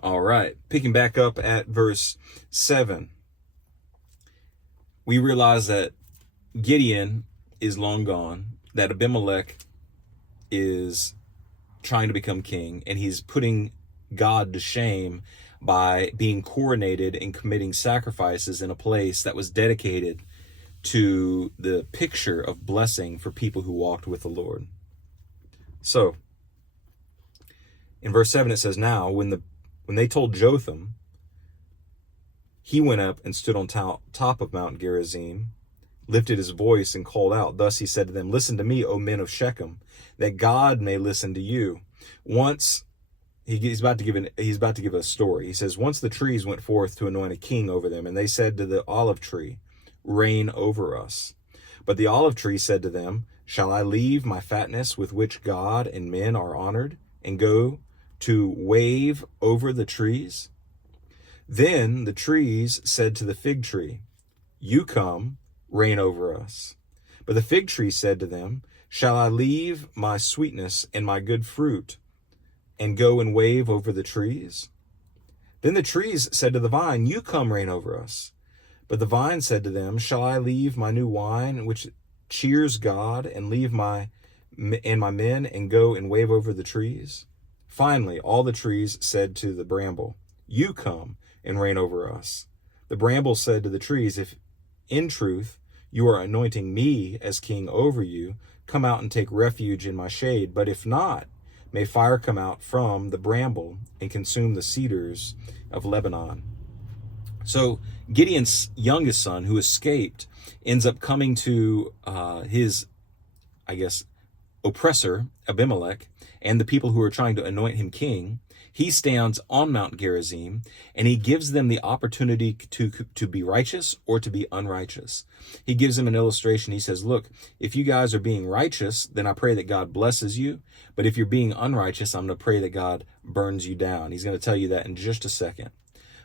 All right, picking back up at verse 7, we realize that Gideon is long gone, that Abimelech is trying to become king, and he's putting God to shame by being coronated and committing sacrifices in a place that was dedicated to the picture of blessing for people who walked with the Lord. So, in verse 7 it says, now when they told Jotham, he went up and stood on top of Mount Gerizim, lifted his voice and called out. Thus he said to them, listen to me, O men of Shechem, that God may listen to you. Once he's about to give a story. He says, once the trees went forth to anoint a king over them, and they said to the olive tree, reign over us. But the olive tree said to them, shall I leave my fatness with which God and men are honored, and go to wave over the trees? Then the trees said to the fig tree, you come, reign over us. But the fig tree said to them, shall I leave my sweetness and my good fruit, and go and wave over the trees? Then the trees said to the vine, you come, reign over us. But the vine said to them, shall I leave my new wine, which cheers God, and leave my men, and go and wave over the trees? Finally, all the trees said to the bramble, you come and reign over us. The bramble said to the trees, if in truth you are anointing me as king over you, come out and take refuge in my shade. But if not, may fire come out from the bramble and consume the cedars of Lebanon. So Gideon's youngest son, who escaped, ends up coming to his, oppressor, Abimelech, and the people who are trying to anoint him king. He stands on Mount Gerizim, and he gives them the opportunity to be righteous or to be unrighteous. He gives them an illustration. He says, look, if you guys are being righteous, then I pray that God blesses you. But if you're being unrighteous, I'm going to pray that God burns you down. He's going to tell you that in just a second.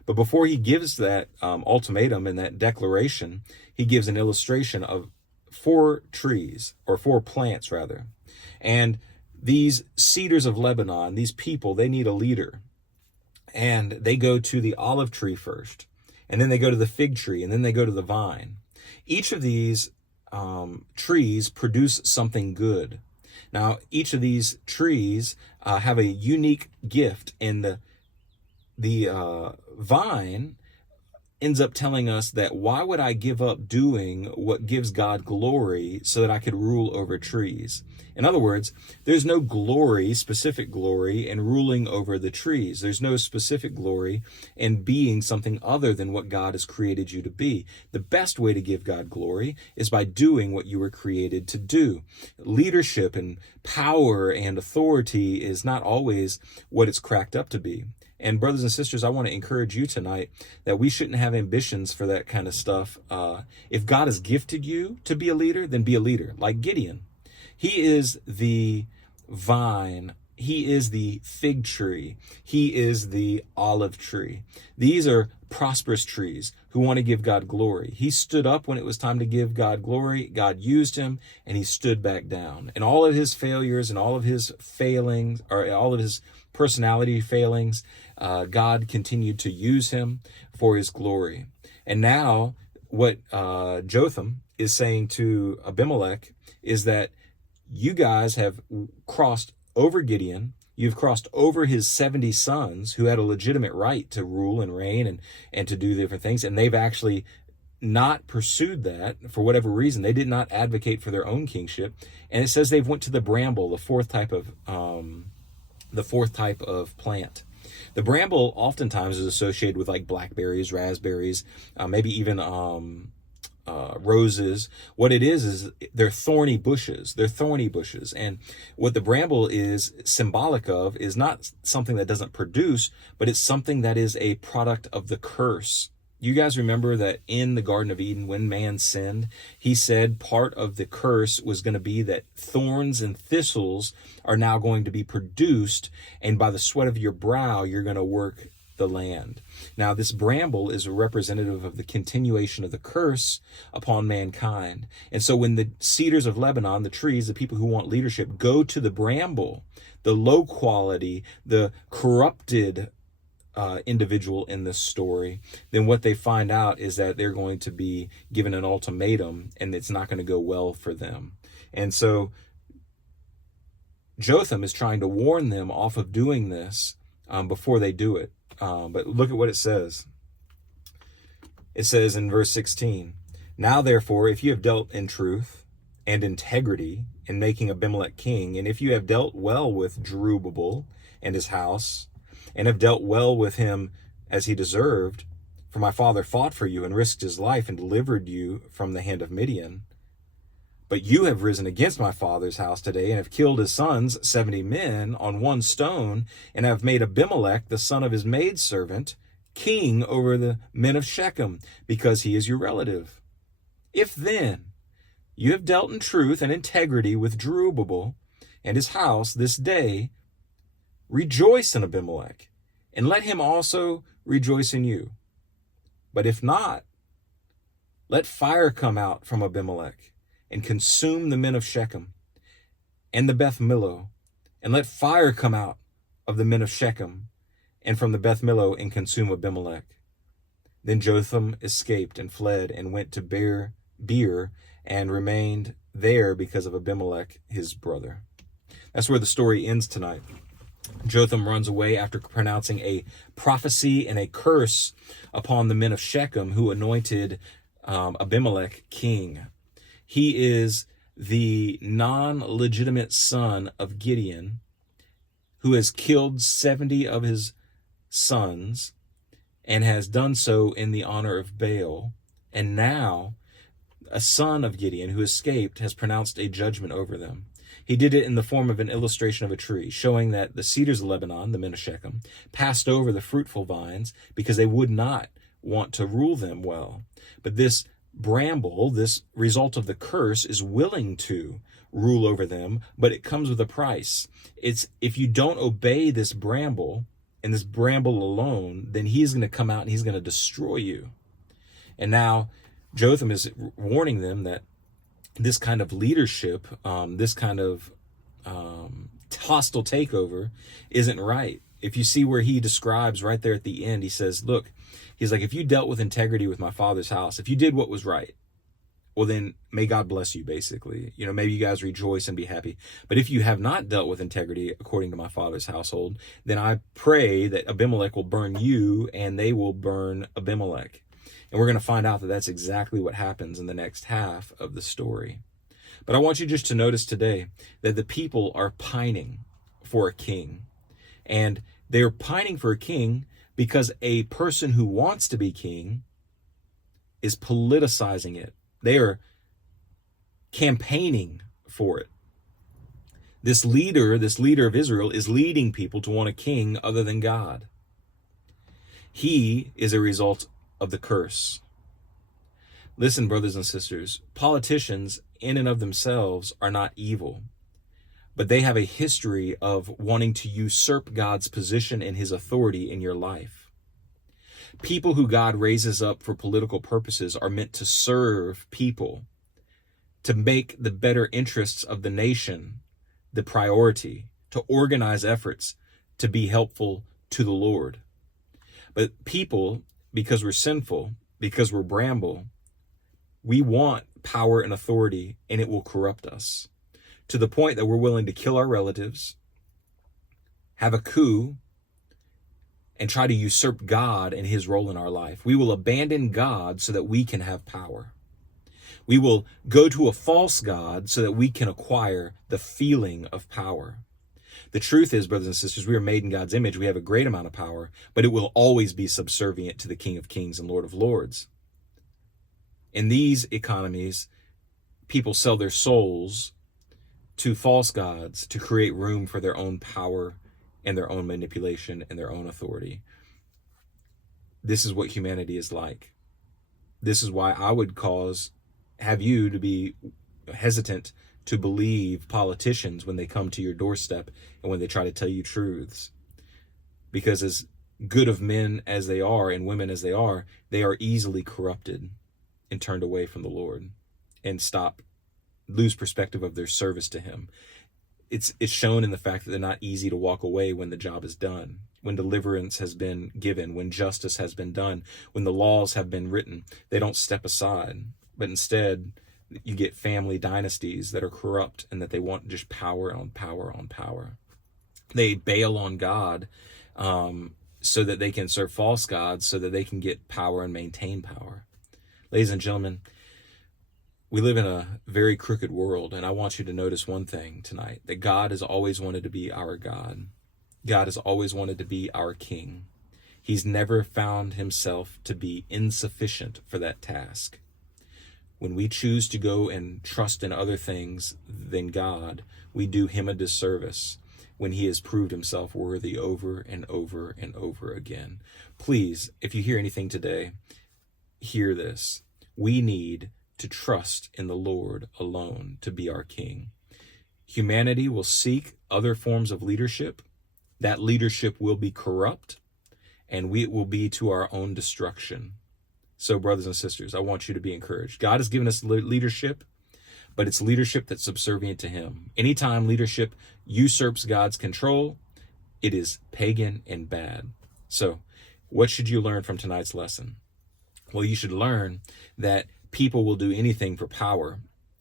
But before he gives that ultimatum and that declaration, he gives an illustration of four plants rather. And these cedars of Lebanon, these people, they need a leader. And they go to the olive tree first, and then they go to the fig tree, and then they go to the vine. Each of these trees produce something good. Now, each of these trees have a unique gift, and the vine ends up telling us that why would I give up doing what gives God glory so that I could rule over trees? In other words, there's no specific glory in ruling over the trees. There's no specific glory in being something other than what God has created you to be. The best way to give God glory is by doing what you were created to do. Leadership and power and authority is not always what it's cracked up to be. And brothers and sisters, I want to encourage you tonight that we shouldn't have ambitions for that kind of stuff. If God has gifted you to be a leader, then be a leader. Like Gideon. He is the vine. He is the fig tree. He is the olive tree. These are prosperous trees who want to give God glory. He stood up when it was time to give God glory. God used him, and he stood back down. And all of his failures and all of his failings, or all of his personality failings, God continued to use him for his glory. And now what Jotham is saying to Abimelech is that you guys have crossed over Gideon. You've crossed over his 70 sons who had a legitimate right to rule and reign and to do different things. And they've actually not pursued that for whatever reason. They did not advocate for their own kingship. And it says they've went to the bramble, the fourth type of plant. The bramble oftentimes is associated with like blackberries, raspberries, maybe even roses. What it is they're thorny bushes. And what the bramble is symbolic of is not something that doesn't produce, but it's something that is a product of the curse. You guys remember that in the Garden of Eden, when man sinned, he said part of the curse was going to be that thorns and thistles are now going to be produced, and by the sweat of your brow, you're going to work the land. Now, this bramble is a representative of the continuation of the curse upon mankind. And so when the cedars of Lebanon, the trees, the people who want leadership, go to the bramble, the low quality, the corrupted individual in this story, then what they find out is that they're going to be given an ultimatum, and it's not going to go well for them. And so Jotham is trying to warn them off of doing this before they do it. But look at what it says. It says in verse 16, "Now therefore, if you have dealt in truth and integrity in making Abimelech king, and if you have dealt well with Jerubbaal and his house, and have dealt well with him as he deserved, for my father fought for you and risked his life and delivered you from the hand of Midian. But you have risen against my father's house today and have killed his sons, 70 men, on one stone, and have made Abimelech, the son of his maidservant, king over the men of Shechem, because he is your relative. If then you have dealt in truth and integrity with Jerubbaal and his house this day, rejoice in Abimelech, and let him also rejoice in you. But if not, let fire come out from Abimelech and consume the men of Shechem and the Beth Millo, and let fire come out of the men of Shechem and from the Beth Millo and consume Abimelech." Then Jotham escaped and fled and went to Beer and remained there because of Abimelech, his brother. That's where the story ends tonight. Jotham runs away after pronouncing a prophecy and a curse upon the men of Shechem who anointed Abimelech king. He is the non-legitimate son of Gideon, who has killed 70 of his sons and has done so in the honor of Baal. And now a son of Gideon who escaped has pronounced a judgment over them. He did it in the form of an illustration of a tree, showing that the cedars of Lebanon, the men of Shechem, passed over the fruitful vines because they would not want to rule them well. But this bramble, this result of the curse, is willing to rule over them, but it comes with a price. It's if you don't obey this bramble and this bramble alone, then he's going to come out and he's going to destroy you. And now Jotham is warning them that this kind of leadership, this kind of hostile takeover isn't right. If you see where he describes right there at the end, he says, look, he's like, if you dealt with integrity with my father's house, if you did what was right, well, then may God bless you, basically. You know, maybe you guys rejoice and be happy. But if you have not dealt with integrity according to my father's household, then I pray that Abimelech will burn you and they will burn Abimelech. And we're going to find out that that's exactly what happens in the next half of the story. But I want you just to notice today that the people are pining for a king. And they're pining for a king because a person who wants to be king is politicizing it. They are campaigning for it. This leader of Israel is leading people to want a king other than God. He is a result of the curse. Listen, brothers and sisters, politicians in and of themselves are not evil, but they have a history of wanting to usurp God's position and his authority in your life. People who God raises up for political purposes are meant to serve people, to make the better interests of the nation the priority, to organize efforts to be helpful to the Lord. But people, because we're sinful, because we're bramble, we want power and authority, and it will corrupt us to the point that we're willing to kill our relatives, have a coup, and try to usurp God and his role in our life. We will abandon God so that we can have power. We will go to a false God so that we can acquire the feeling of power. The truth is, brothers and sisters, we are made in God's image. We have a great amount of power, but it will always be subservient to the King of Kings and Lord of Lords. In these economies, people sell their souls to false gods to create room for their own power and their own manipulation and their own authority. This is what humanity is like. This is why I would have you to be hesitant to believe politicians when they come to your doorstep and when they try to tell you truths. Because as good of men as they are and women as they are easily corrupted and turned away from the Lord and lose perspective of their service to him. It's shown in the fact that they're not easy to walk away when the job is done. when deliverance has been given, when justice has been done, when the laws have been written. They don't step aside, but instead you get family dynasties that are corrupt and that they want just power on power on power. They bail on God so that they can serve false gods, so that they can get power and maintain power. Ladies and gentlemen, we live in a very crooked world, and I want you to notice one thing tonight, that God has always wanted to be our God. God has always wanted to be our King. He's never found himself to be insufficient for that task. When we choose to go and trust in other things than God, we do him a disservice when he has proved himself worthy over and over and over again. Please, if you hear anything today, hear this. We need to trust in the Lord alone to be our King. Humanity will seek other forms of leadership. That leadership will be corrupt, and it will be to our own destruction. So, brothers and sisters, I want you to be encouraged. God has given us leadership, but it's leadership that's subservient to him. Anytime leadership usurps God's control, it is pagan and bad. So, what should you learn from tonight's lesson? Well, you should learn that people will do anything for power,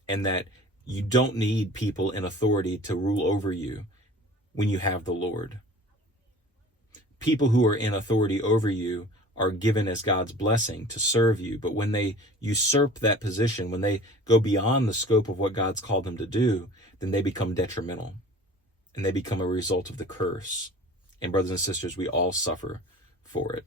and that you don't need people in authority to rule over you when you have the Lord. People who are in authority over you are given as God's blessing to serve you. But when they usurp that position, when they go beyond the scope of what God's called them to do, then they become detrimental and they become a result of the curse. And brothers and sisters, we all suffer for it.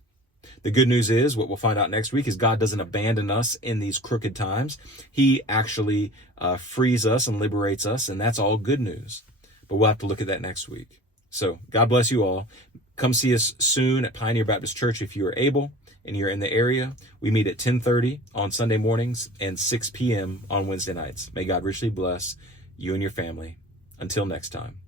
The good news is, what we'll find out next week, is God doesn't abandon us in these crooked times. He actually frees us and liberates us, and that's all good news. But we'll have to look at that next week. So God bless you all. Come see us soon at Pioneer Baptist Church if you are able and you're in the area. We meet at 10:30 on Sunday mornings and 6 p.m. on Wednesday nights. May God richly bless you and your family. Until next time.